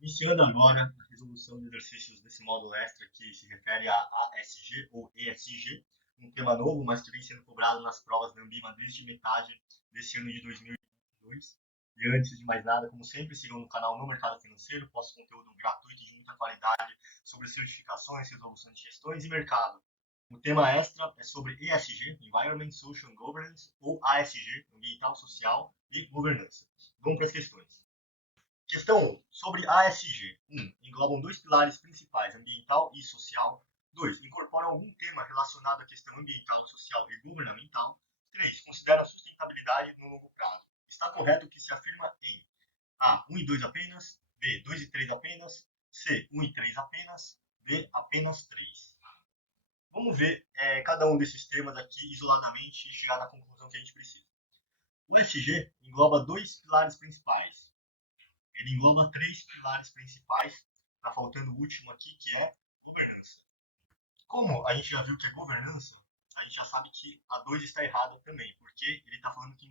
Iniciando agora a resolução de exercícios desse módulo extra que se refere a ASG ou ESG, um tema novo, mas que vem sendo cobrado nas provas da Ambima desde metade desse ano de 2022. E antes de mais nada, como sempre, sigam no canal No Mercado Financeiro, posto conteúdo gratuito de muita qualidade sobre certificações, resolução de questões e mercado. O tema extra é sobre ESG, Environment, Social and Governance, ou ASG, Ambiental, Social e Governança. Vamos para as questões. Questão 1. Sobre ASG. 1. Englobam dois pilares principais, ambiental e social. 2. Incorporam algum tema relacionado à questão ambiental, social e governamental. 3. Consideram a sustentabilidade no longo prazo. Está correto o que se afirma em A. 1 e 2 apenas. B. 2 e 3 apenas. C. 1 e 3 apenas. D. Apenas 3. Vamos ver cada um desses temas aqui isoladamente e chegar na conclusão que a gente precisa. O ESG engloba dois pilares principais. Ele engloba três pilares principais. Está faltando o último aqui, que é governança. Como a gente já viu que é governança, a gente já sabe que a 2 está errada também, porque ele está falando que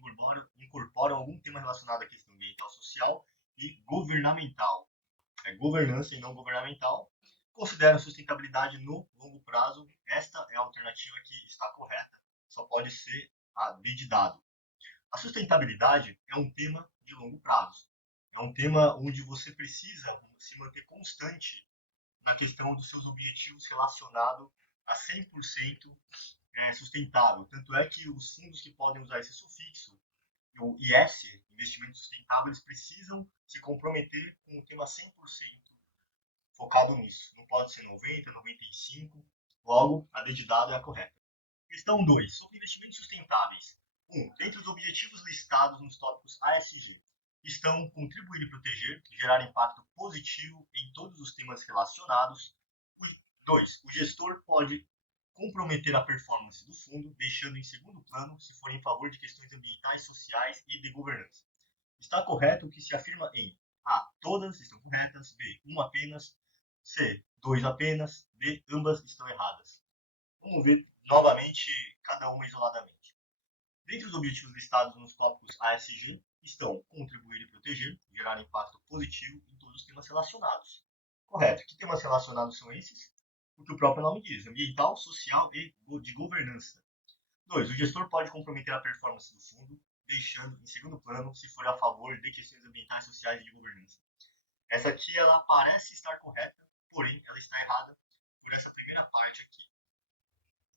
incorpora algum tema relacionado à questão ambiental, social e governamental. É governança e não governamental. Consideram sustentabilidade no longo prazo. Esta é a alternativa que está correta. Só pode ser a D de dado. A sustentabilidade é um tema de longo prazo. É um tema onde você precisa se manter constante na questão dos seus objetivos relacionados a 100% sustentável. Tanto é que os fundos que podem usar esse sufixo, o IS, investimento sustentável, eles precisam se comprometer com um tema 100% focado nisso. Não pode ser 90%, 95%. Logo, a D de dado é a correta. Questão 2. Sobre investimentos sustentáveis. 1. Dentre os objetivos listados nos tópicos ASG, estão contribuir e proteger, gerar impacto positivo em todos os temas relacionados. 2. O gestor pode comprometer a performance do fundo, deixando em segundo plano se for em favor de questões ambientais, sociais e de governança. Está correto o que se afirma em A. Todas estão corretas. B. Uma apenas. C. 2 apenas. D. Ambas estão erradas. Vamos ver novamente cada uma isoladamente. Dentre os objetivos listados nos tópicos ASG estão contribuir e proteger, gerar impacto positivo em todos os temas relacionados. Correto. Que temas relacionados são esses? O que o próprio nome diz: ambiental, social e de governança. 2. O gestor pode comprometer a performance do fundo, deixando em segundo plano se for a favor de questões ambientais, sociais e de governança. Essa aqui ela parece estar correta, porém ela está errada por essa primeira parte aqui.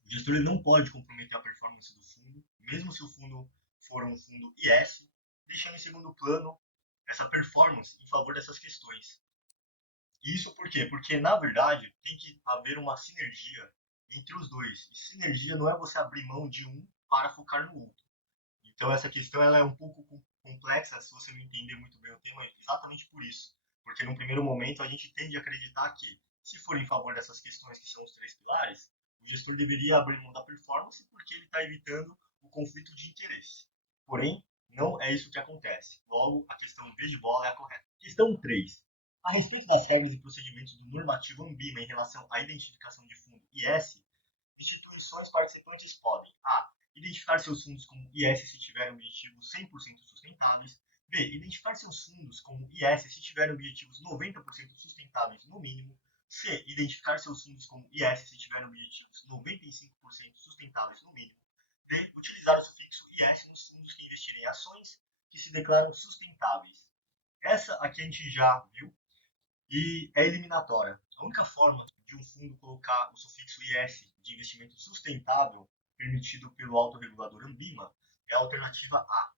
O gestor ele não pode comprometer a performance do fundo, mesmo se o fundo for um fundo IS, deixando em segundo plano essa performance em favor dessas questões. E isso por quê? Porque, na verdade, tem que haver uma sinergia entre os dois. E sinergia não é você abrir mão de um para focar no outro. Então, essa questão ela é um pouco complexa se você não entender muito bem o tema, exatamente por isso. Porque, num primeiro momento, a gente tende a acreditar que, se for em favor dessas questões que são os três pilares, o gestor deveria abrir mão da performance porque ele está evitando o conflito de interesse. Porém, não é isso que acontece. Logo, a questão B de bola é a correta. Questão 3. A respeito das regras e procedimentos do normativo Ambima em relação à identificação de fundo IS, instituições participantes podem A. Identificar seus fundos como IS se tiverem objetivos 100% sustentáveis. B. Identificar seus fundos como IS se tiverem objetivos 90% sustentáveis no mínimo. C. Identificar seus fundos como IS se tiverem objetivos 95% sustentáveis no mínimo. D. Utilizar o sufixo IS nos fundos que investirem em ações que se declaram sustentáveis. Essa aqui a gente já viu e é eliminatória. A única forma de um fundo colocar o sufixo IS de investimento sustentável permitido pelo autorregulador Ambima é a alternativa A.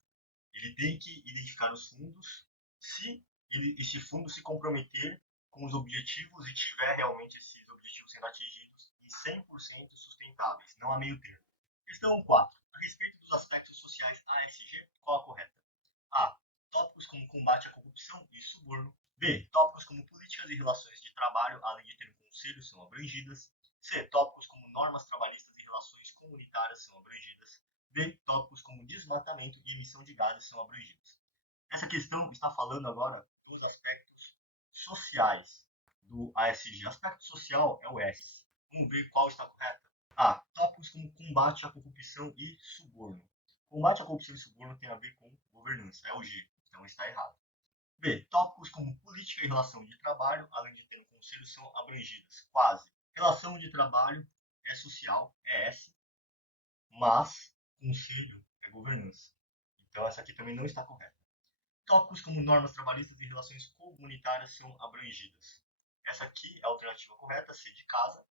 Ele tem que identificar os fundos se esse fundo se comprometer com os objetivos e tiver realmente esses objetivos sendo atingidos em 100% sustentáveis, não há meio termo. Questão 4. A respeito dos aspectos sociais ASG, qual a correta? A. Tópicos como combate à corrupção e suborno. B. Tópicos como políticas e relações de trabalho, além de ter um conselho, são abrangidas. C. Tópicos como normas trabalhistas e relações comunitárias são abrangidas. D. Tópicos como desmatamento e emissão de gases são abrangidos. Essa questão está falando agora dos aspectos sociais do ASG. Aspecto social é o S. Vamos ver qual está correta. A. Tópicos como combate à corrupção e suborno. Combate à corrupção e suborno tem a ver com governança, é o G, então está errado. B. Tópicos como política e relação de trabalho, além de ter um conselho, são abrangidas. Quase. Relação de trabalho é social, é S, mas conselho é governança. Então essa aqui também não está correta. Tópicos como normas trabalhistas e relações comunitárias são abrangidas. Essa aqui é a alternativa correta, C de casa.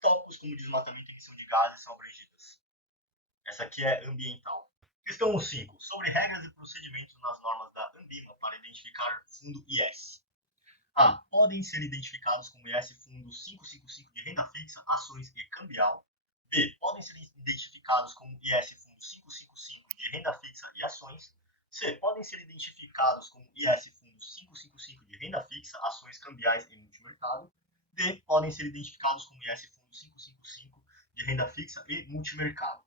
Tópicos como desmatamento e emissão de gases são abrangidas. Essa aqui é ambiental. Questão 5. Sobre regras e procedimentos nas normas da Anbima para identificar fundo IS. A. Podem ser identificados como IS Fundo 555 de renda fixa, ações e cambial. B. Podem ser identificados como IS Fundo 555 de renda fixa e ações. C. Podem ser identificados como IS Fundo 555 de renda fixa, ações cambiais e multimercado. D. Podem ser identificados como IS Fundo 555 de renda fixa e multimercado.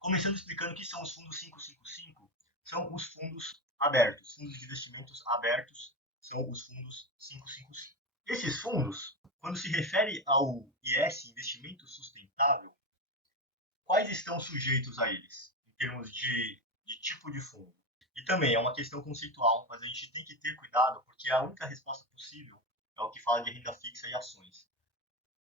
Começando explicando o que são os fundos 555, são os fundos abertos, fundos de investimentos abertos, são os fundos 555. Esses fundos, quando se refere ao IS, investimento sustentável, quais estão sujeitos a eles, em termos de tipo de fundo? E também é uma questão conceitual, mas a gente tem que ter cuidado, porque a única resposta possível é o que fala de renda fixa e ações.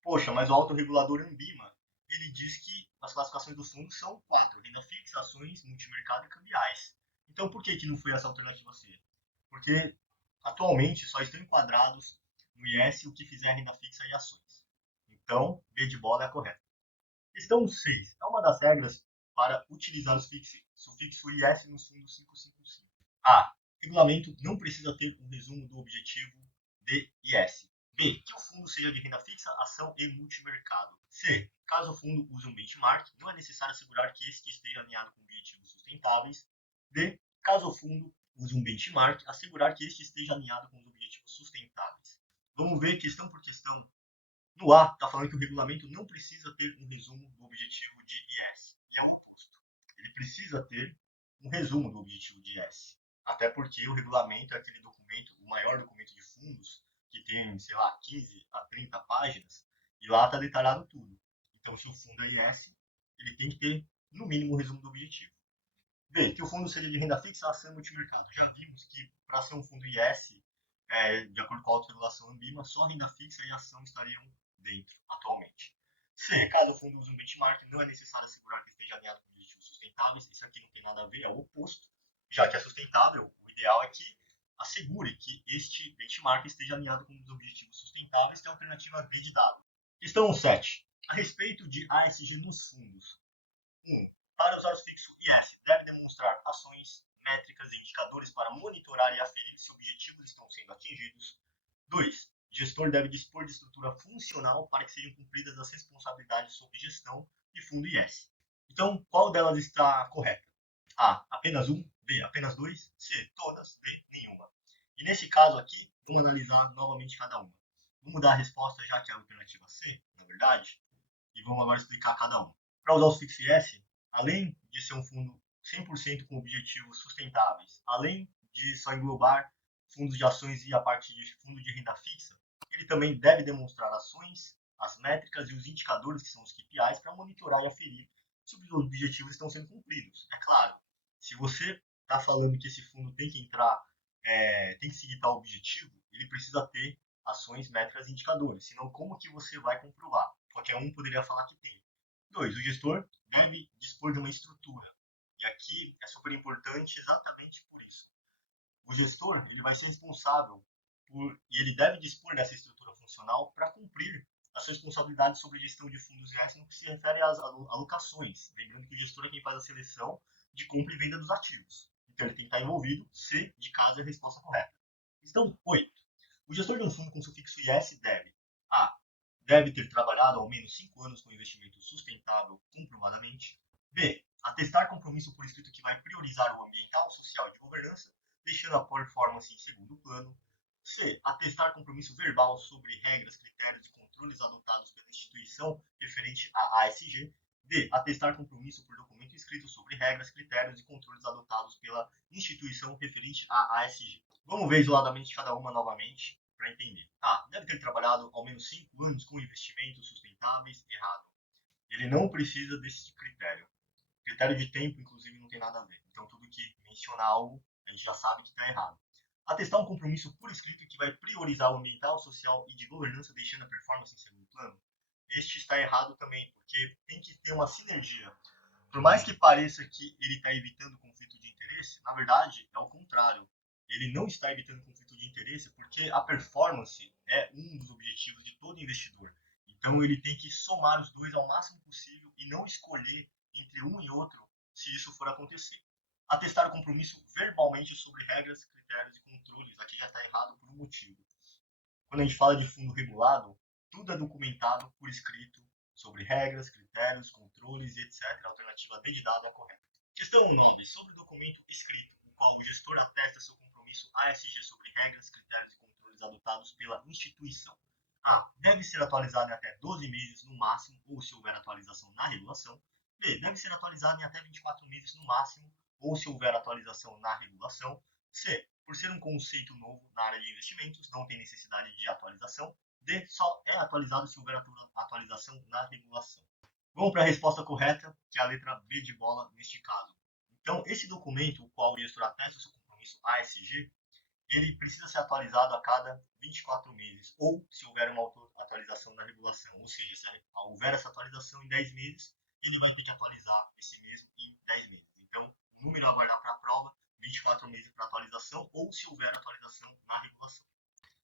Poxa, mas o autorregulador Anbima, ele diz que as classificações dos fundos são quatro: renda fixa, ações, multimercado e cambiais. Então por que não foi essa alternativa C? Porque atualmente só estão enquadrados no IS o que fizer renda fixa e ações. Então, B de bola é a correta. Questão 6. É uma das regras para utilizar o sufixo IS nos fundos 555. A. Regulamento não precisa ter um resumo do objetivo de IS. B. Que o fundo seja de renda fixa, ação e multimercado. C. Caso o fundo use um benchmark, não é necessário assegurar que este esteja alinhado com objetivos sustentáveis. D. Caso o fundo use um benchmark, assegurar que este esteja alinhado com os objetivos sustentáveis. Vamos ver questão por questão. No A, está falando que o regulamento não precisa ter um resumo do objetivo de IS. E é o oposto. Ele precisa ter um resumo do objetivo de IS. Até porque o regulamento é aquele documento, o maior documento de fundos, que tem, sei lá, 15 a 30 páginas, e lá está detalhado tudo. Então, se o fundo é IS, ele tem que ter, no mínimo, o resumo do objetivo. B, que o fundo seria de renda fixa, ação e multimercado. Já vimos que, para ser um fundo IS, de acordo com a autorregulação Anbima, só renda fixa e ação estariam dentro atualmente. C, caso o fundo use um benchmark, não é necessário assegurar que esteja alinhado com objetivos sustentáveis. Isso aqui não tem nada a ver, é o oposto. Já que é sustentável, o ideal é que assegure que este benchmark esteja alinhado com os objetivos sustentáveis, que é a alternativa B de dado. Questão 7. A respeito de ASG nos fundos. 1. Para usar o sufixo IS, deve demonstrar ações, métricas e indicadores para monitorar e aferir se objetivos estão sendo atingidos. 2. Gestor deve dispor de estrutura funcional para que sejam cumpridas as responsabilidades sobre gestão de fundo IS. Então, qual delas está correta? A. Apenas um. B. Apenas dois. C. Todas. D. Nenhuma. E nesse caso aqui, vamos analisar novamente cada uma. Vamos dar a resposta já que é a alternativa C, na verdade, e vamos agora explicar cada uma. Para usar o sufixo IS, além de ser um fundo 100% com objetivos sustentáveis, além de só englobar fundos de ações e a parte de fundo de renda fixa, ele também deve demonstrar ações, as métricas e os indicadores, que são os KPIs, para monitorar e aferir se os objetivos estão sendo cumpridos. É claro, se você está falando que esse fundo tem que entrar, tem que seguir tal objetivo, ele precisa ter ações, métricas e indicadores. Senão, como que você vai comprovar? Qualquer um poderia falar que tem. 2. O gestor deve dispor de uma estrutura. E aqui é super importante exatamente por isso. O gestor ele vai ser responsável e ele deve dispor dessa estrutura funcional para cumprir as suas responsabilidades sobre gestão de fundos reais no que se refere às alocações. Lembrando que o gestor é quem faz a seleção de compra e venda dos ativos. Então ele tem que estar envolvido, se de caso é a resposta correta. Questão 8. O gestor de um fundo com sufixo IS deve A. Deve ter trabalhado ao menos 5 anos com investimento sustentável comprovadamente. B. Atestar compromisso por escrito que vai priorizar o ambiental, social e de governança, deixando a performance em segundo plano. C. Atestar compromisso verbal sobre regras, critérios e controles adotados pela instituição referente à ASG. D. Atestar compromisso por documento escrito sobre regras, critérios e controles adotados pela instituição referente à ASG. Vamos ver isoladamente cada uma novamente para entender. A. Deve ter trabalhado ao menos 5 anos com investimentos sustentáveis. Errado. Ele não precisa desse critério. Critério de tempo, inclusive, não tem nada a ver. Então, tudo que menciona algo, a gente já sabe que está errado. Atestar um compromisso por escrito que vai priorizar o ambiental, social e de governança, deixando a performance em segundo plano. Este está errado também, porque tem que ter uma sinergia. Por mais que pareça que ele está evitando conflito de interesse, na verdade é o contrário. Ele não está evitando conflito de interesse porque a performance é um dos objetivos de todo investidor. Então ele tem que somar os dois ao máximo possível e não escolher entre um e outro se isso for acontecer. Atestar o compromisso verbalmente sobre regras, critérios e controles. Aqui já está errado por um motivo. Quando a gente fala de fundo regulado, tudo é documentado por escrito sobre regras, critérios, controles e etc. A alternativa D de dado é a correta. Questão 9. Sobre o documento escrito, o qual o gestor atesta seu compromisso ASG sobre regras, critérios e controles adotados pela instituição. A. Deve ser atualizado em até 12 meses no máximo, ou se houver atualização na regulação. B. Deve ser atualizado em até 24 meses no máximo, ou se houver atualização na regulação. C. Por ser um conceito novo na área de investimentos, não tem necessidade de atualização. D. Só é atualizado se houver atualização na regulação. Vamos para a resposta correta, que é a letra B de bola neste caso. Então, esse documento, o qual o gestor atesta o seu compromisso ASG, ele precisa ser atualizado a cada 24 meses, ou se houver uma atualização na regulação. Ou seja, se houver essa atualização em 10 meses, ele vai ter que atualizar esse mesmo em 10 meses. Então, o número a guardar para a prova, 24 meses para atualização, ou se houver atualização na regulação.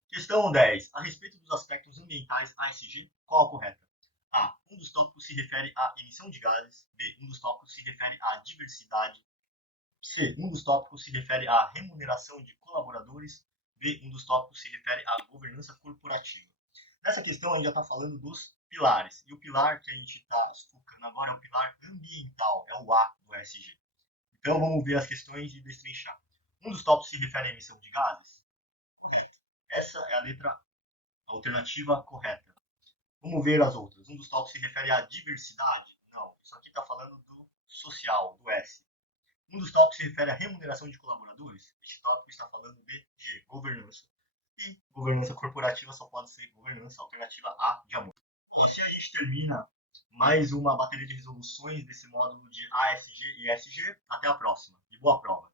Questão 10. A respeito dos aspectos ambientais ASG, qual a correta? A. Um dos tópicos se refere à emissão de gases. B. Um dos tópicos se refere à diversidade. C. Um dos tópicos se refere à remuneração de colaboradores. D. Um dos tópicos se refere à governança corporativa. Nessa questão, a gente já está falando dos pilares. E o pilar que a gente está focando agora é o pilar ambiental, é o A do ESG. Então, vamos ver as questões e destrinchar. Um dos tópicos se refere à emissão de gases? Correto. Essa é a letra a alternativa correta. Vamos ver as outras. Um dos tópicos se refere à diversidade? Não. Isso aqui está falando do social, do S. Um dos tópicos se refere à remuneração de colaboradores? Este tópico está falando de G, governança. E governança corporativa só pode ser governança, alternativa A de amor. E assim a gente termina mais uma bateria de resoluções desse módulo de ASG e ESG. Até a próxima. E boa prova!